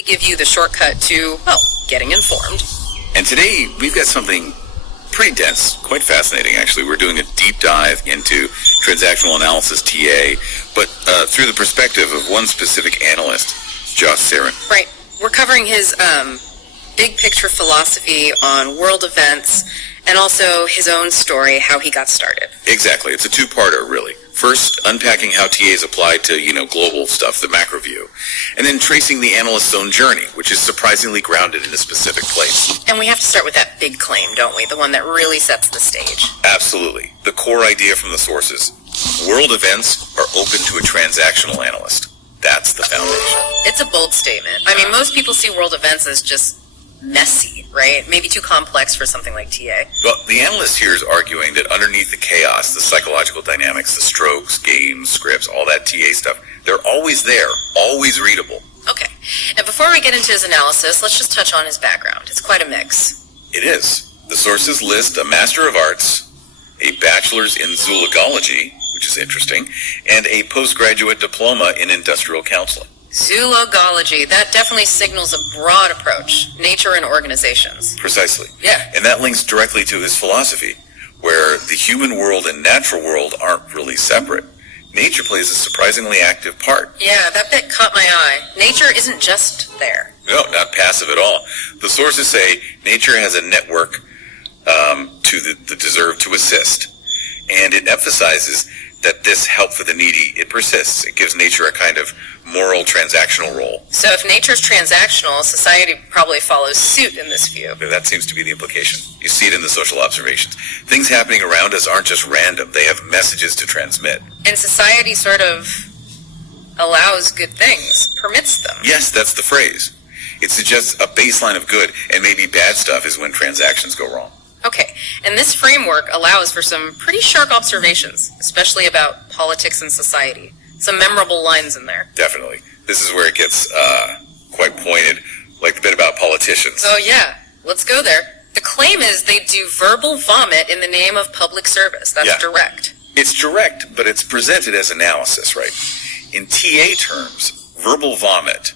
give you the shortcut to, well, getting informed. And today, we've got something pretty dense, quite fascinating, actually. We're doing a deep dive into transactional analysis, TA, but through the perspective of one specific analyst, 𝗤𝗓𝗏. Right. We're covering his big picture philosophy on world events and also his own story, how he got started. Exactly. It's a two-parter, really. First, unpacking how TAs apply to, global stuff, the macro view, and then tracing the analyst's own journey, which is surprisingly grounded in a specific place. And we have to start with that big claim, don't we? The one that really sets the stage. Absolutely. The core idea from the sources. World events are open to a transactional analyst. That's the foundation. It's a bold statement. I mean, most people see world events as just messy, right? Maybe too complex for something like TA. Well, the analyst here is arguing that underneath the chaos, the psychological dynamics, the strokes, games, scripts, all that TA stuff, they're always there, always readable. Okay. And before we get into his analysis, let's just touch on his background. It's quite a mix. It is. The sources list a Master of Arts, a bachelor's in zoology, which is interesting, and a postgraduate diploma in industrial counseling. Zoology, that definitely signals a broad approach, nature and organizations. Precisely. Yeah. And that links directly to his philosophy, where the human world and natural world aren't really separate. Nature plays a surprisingly active part. Yeah, that bit caught my eye. Nature isn't just there. No, not passive at all. The sources say nature has a network to the deserve to assist. And it emphasizes that this help for the needy, it persists. It gives nature a kind of moral transactional role. So if nature's transactional, society probably follows suit in this view. That seems to be the implication. You see it in the social observations. Things happening around us aren't just random. They have messages to transmit. And society sort of allows good things, permits them. Yes, that's the phrase. It suggests a baseline of good, and maybe bad stuff is when transactions go wrong. Okay, and this framework allows for some pretty sharp observations, especially about politics and society. Some memorable lines in there. Definitely. This is where it gets quite pointed, like the bit about politicians. Oh yeah, let's go there. The claim is they do verbal vomit in the name of public service. That's direct. It's direct, but it's presented as analysis, right? In TA terms, verbal vomit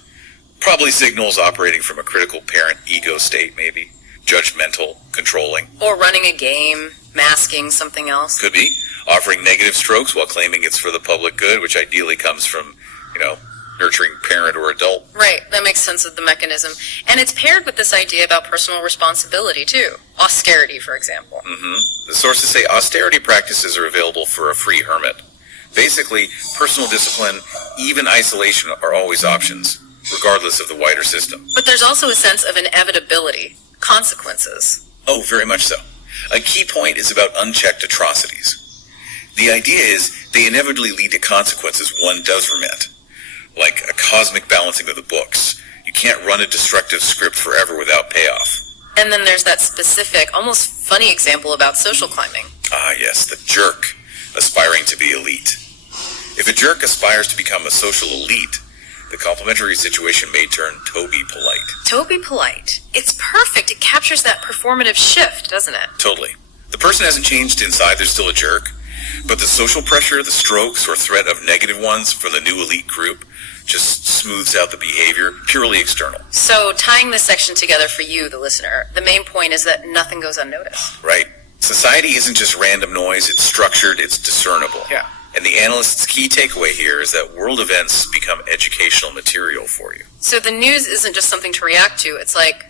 probably signals operating from a critical parent ego state, maybe. Judgmental, controlling. Or running a game, masking something else. Could be. Offering negative strokes while claiming it's for the public good, which ideally comes from, nurturing parent or adult. Right, that makes sense of the mechanism. And it's paired with this idea about personal responsibility, too. Austerity, for example. The sources say austerity practices are available for a free hermit. Basically, personal discipline, even isolation, are always options, regardless of the wider system. But there's also a sense of inevitability. Consequences. Oh, very much so. A key point is about unchecked atrocities. The idea is they inevitably lead to consequences one does remit, like a cosmic balancing of the books. You can't run a destructive script forever without payoff. And then there's that specific, almost funny example about social climbing. Ah, yes, the jerk aspiring to be elite. If a jerk aspires to become a social elite, the complementary situation may turn 𝗤𝗑𝗜𝗟𝗏. 𝗤𝗑𝗜𝗟𝗏. It's perfect. It captures that performative shift, doesn't it? Totally. The person hasn't changed inside, they're still a jerk. But the social pressure, the strokes, or threat of negative ones from the new elite group just smooths out the behavior, purely external. So, tying this section together for you, the listener, the main point is that nothing goes unnoticed. Right. Society isn't just random noise, it's structured, it's discernible. Yeah. And the analyst's key takeaway here is that world events become educational material for you. So the news isn't just something to react to, it's like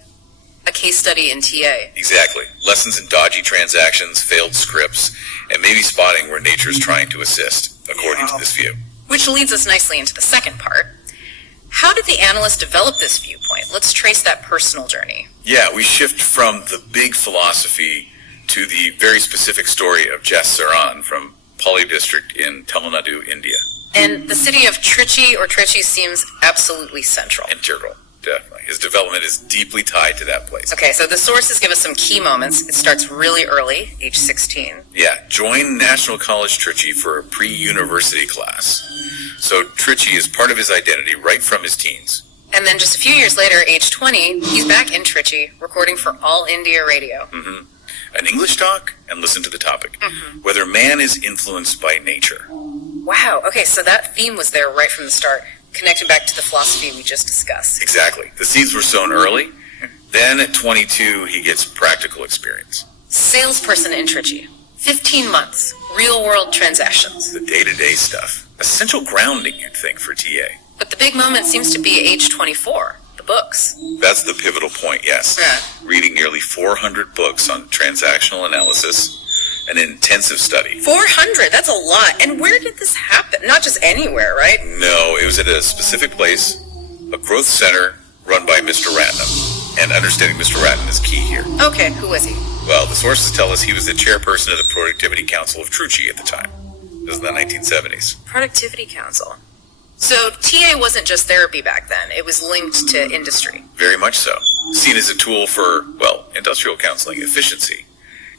a case study in TA. Exactly. Lessons in dodgy transactions, failed scripts, and maybe spotting where nature's trying to assist, according to this view. Which leads us nicely into the second part. How did the analyst develop this viewpoint? Let's trace that personal journey. Yeah, we shift from the big philosophy to the very specific story of 𝗤𝗓𝗏 from Pali district in Tamil Nadu, India. And the city of Trichy seems absolutely central. Integral, definitely. His development is deeply tied to that place. Okay, so the sources give us some key moments. It starts really early, age 16. Yeah, join National College Trichy for a pre-university class. So Trichy is part of his identity right from his teens. And then just a few years later, age 20, he's back in Trichy, recording for All India Radio. An English talk, and listen to the topic. Whether man is influenced by nature. Wow, okay, so that theme was there right from the start. connecting back to the philosophy we just discussed. Exactly. The seeds were sown early. Then at 22, he gets practical experience. Salesperson in 𝗔𝗬𝗔𝗞. 15 months. Real-world transactions. The day-to-day stuff. Essential grounding, you'd think, for TA. But the big moment seems to be age 24. The books. That's the pivotal point, yes. Yeah. Reading nearly 400 books on transactional analysis, an intensive study. 400? That's a lot. And where did this happen? Not just anywhere, right? No, it was at a specific place, a growth center run by Mr. Ratnam. And understanding Mr. Ratnam is key here. Okay, who was he? Well, the sources tell us he was the chairperson of the Productivity Council of 𝗔𝗬𝗓 at the time. This was in the 1970s. Productivity Council. So TA wasn't just therapy back then. It was linked to industry. Very much so. Seen as a tool for, well, industrial counseling efficiency.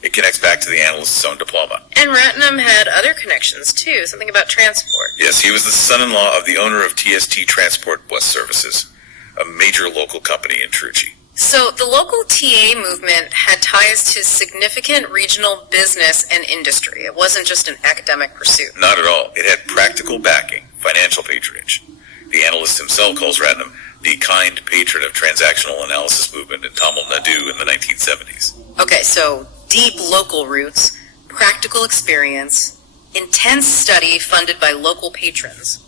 It connects back to the analyst's own diploma. And Ratnam had other connections, too. Something about transport. Yes, he was the son-in-law of the owner of TST Transport Bus Services, a major local company in 𝗔𝗬𝗓. So the local TA movement had ties to significant regional business and industry. It wasn't just an academic pursuit. Not at all. It had practical backing, financial patronage. The analyst himself calls Ratnam the kind patron of transactional analysis movement in Tamil Nadu in the 1970s. Okay, so deep local roots, practical experience, intense study funded by local patrons.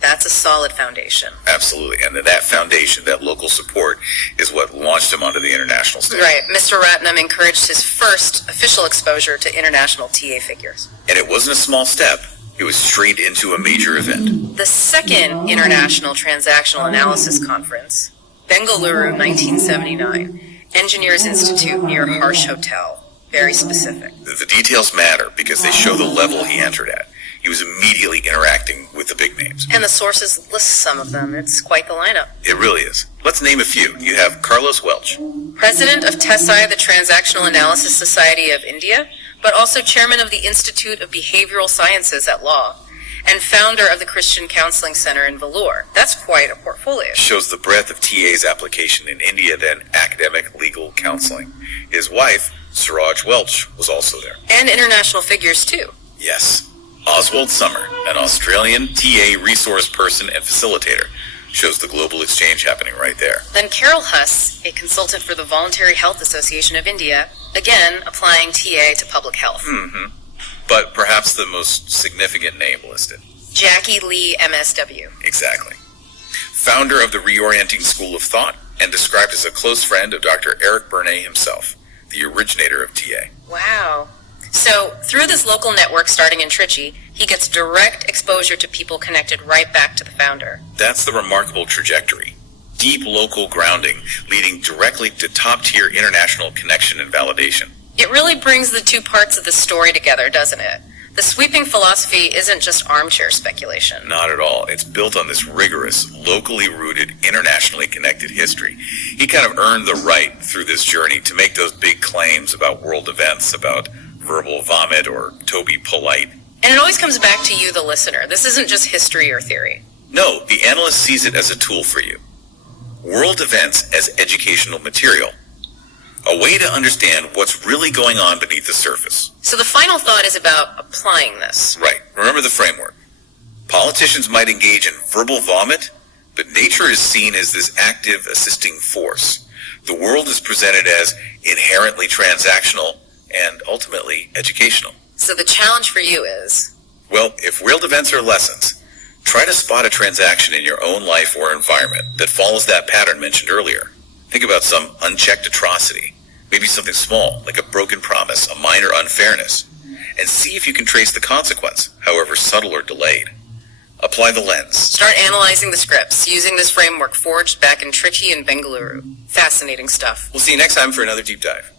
That's a solid foundation. Absolutely. And that foundation, that local support, is what launched him onto the international stage. Right. Mr. Ratnam encouraged his first official exposure to international TA figures. And it wasn't a small step. It was straight into a major event. The second International Transactional Analysis Conference, Bengaluru, 1979, Engineers Institute near Harsh Hotel. Very specific. The details matter because they show the level he entered at. He was immediately interacting with the big names. And the sources list some of them. It's quite the lineup. It really is. Let's name a few. You have Carlos Welch, President of 𝗤𝗓𝗓, the Transactional Analysis Society of India, but also chairman of the Institute of Behavioral Sciences at Law, and founder of the Christian Counseling Center in Vellore. That's quite a portfolio. Shows the breadth of TA's application in India than academic legal counseling. His wife, 𝗤𝗓𝗓 Welch, was also there. And international figures, too. Yes. Oswald Summer, an Australian TA resource person and facilitator, shows the global exchange happening right there. Then Carol Huss, a consultant for the Voluntary Health Association of India, again applying TA to public health. But perhaps the most significant name listed. Jackie Lee, MSW. Exactly. Founder of the Reorienting School of Thought and described as a close friend of Dr. Eric Bernay himself, the originator of TA. Wow. So, through this local network starting in 𝗔𝗬𝗓, he gets direct exposure to people connected right back to the founder. That's the remarkable trajectory. Deep local grounding leading directly to top-tier international connection and validation. It really brings the two parts of the story together, doesn't it? The sweeping philosophy isn't just armchair speculation. Not at all. It's built on this rigorous, locally rooted, internationally connected history. He kind of earned the right through this journey to make those big claims about world events, about 𝗣𝗚𝗘𝗬𝗓 or 𝗣𝗑𝗑𝗓𝗧. And it always comes back to you, the listener. This isn't just history or theory. No, the analyst sees it as a tool for you. World events as educational material. A way to understand what's really going on beneath the surface. So the final thought is about applying this. Right. Remember the framework. Politicians might engage in verbal vomit, but nature is seen as this active, assisting force. The world is presented as inherently transactional and ultimately educational. So the challenge for you is? Well, if world events are lessons, try to spot a transaction in your own life or environment that follows that pattern mentioned earlier. Think about some unchecked atrocity, maybe something small, like a broken promise, a minor unfairness, and see if you can trace the consequence, however subtle or delayed. Apply the lens. Start analyzing the scripts, using this framework forged back in 𝗔𝗬𝗓 and Bengaluru. Fascinating stuff. We'll see you next time for another deep dive.